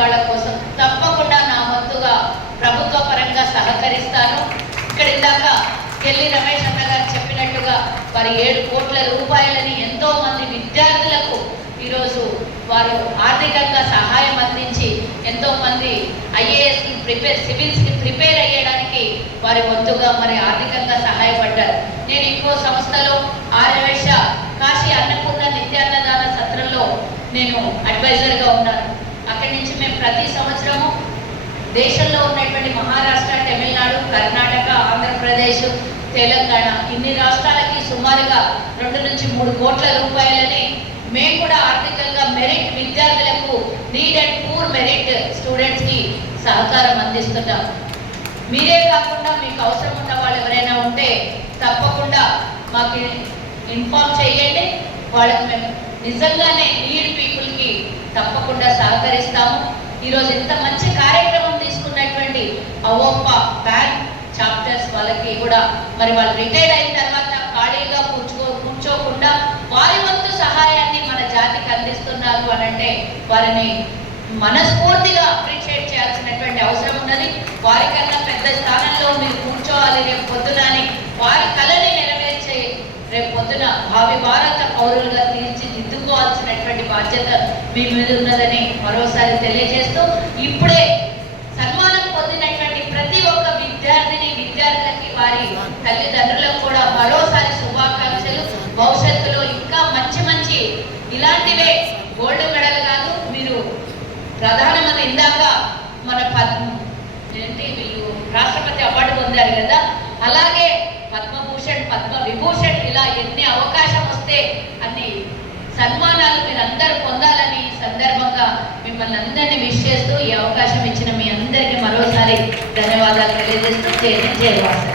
వాళ్ళ కోసం తప్పకుండా నా వంతుగా ప్రభుత్వ పరంగా సహకరిస్తాను. ఇక్కడ ఇందాక కెల్లి రమేష్ అన్న గారు చెప్పినట్టుగా వారి 7 కోట్ల రూపాయలని ఎంతో మంది విద్యార్థులకు ఈరోజు వారు ఆర్థికంగా సహాయం అందించి ఎంతో మంది ఐఏఎస్ సివిల్స్కి ప్రిపేర్ అయ్యడానికి వారి వంతుగా మరి ఆర్థికంగా సహాయపడ్డారు. నేను ఇంకో సంస్థలో ఆర్యవేశ కాశీ అన్నపూర్ణ నిత్యాన్నదాన సత్రంలో నేను అడ్వైజర్గా ఉన్నాను. అక్కడి నుంచి మేము ప్రతి సంవత్సరము దేశంలో ఉన్నటువంటి మహారాష్ట్ర, తమిళనాడు, కర్ణాటక, ఆంధ్రప్రదేశ్, తెలంగాణ ఇన్ని రాష్ట్రాలకి సుమారుగా 2 నుంచి 3 కోట్ల రూపాయలని మేము కూడా ఆర్థికంగా మెరిట్ విద్యార్థులకు నీడ్ అండ్ పూర్ మెరిట్ స్టూడెంట్స్కి సహకారం అందిస్తున్నాం. మీరే కాకుండా మీకు అవసరం ఉన్న వాళ్ళు ఎవరైనా ఉంటే తప్పకుండా మాకు ఇన్ఫార్మ్ చేయండి. వాళ్ళకి మేము నిజంగానే నీడ్ పీపుల్కి తప్పకుండా సహకరిస్తాము. ఈరోజు ఇంత మంచి కార్యక్రమం తీసుకున్నటువంటి అవోప్ప బ్యాంక్ చాప్టర్స్ వాళ్ళకి కూడా మరి వాళ్ళు రిటైర్ అయిన తర్వాత ఖాళీగా కూర్చోకుండా వారి వంతు సహాయాన్ని మన జాతికి అందిస్తున్నారు అని అంటే వారిని మనస్ఫూర్తిగా అప్రిషియేట్ చేయాల్సినటువంటి అవసరం ఉన్నది. వారికన్నా పెద్ద స్థానంలో మీరు కూర్చోవాలి రేపు పొద్దునని వారి కళని నెరవేర్చే రేపు పొద్దున భావి భారత పౌరులుగా తీర్చిదిద్దుకోవాల్సినటువంటి బాధ్యత మీ మీద ఉన్నదని మరోసారి తెలియజేస్తూ ఇప్పుడే సన్మానం పొందినటువంటి ప్రతి ఒక్క విద్యార్థులకి వారి తల్లిదండ్రులకు కూడా మరోసారి శుభాకాంక్షలు. భవిష్యత్తులో ఇంకా మంచి ఇలాంటివే గోల్డ్ మెడల్ కాదు, మీరు ప్రధానమంత్రి ఇందాక మన వీళ్ళు రాష్ట్రపతి అవార్డు పొందారు కదా, అలాగే పద్మభూషణ్, పద్మవిభూషణ్ ఇలా ఎన్ని అవకాశం వస్తే అన్ని సన్మానాలు మీరు అందరూ పొందాలని సందర్భంగా మిమ్మల్ని అందరినీ విష్ చేస్తూ ఈ అవకాశం ఇచ్చిన మీ అందరికీ మరోసారి ధన్యవాదాలు తెలియజేస్తూ జై వాసవి.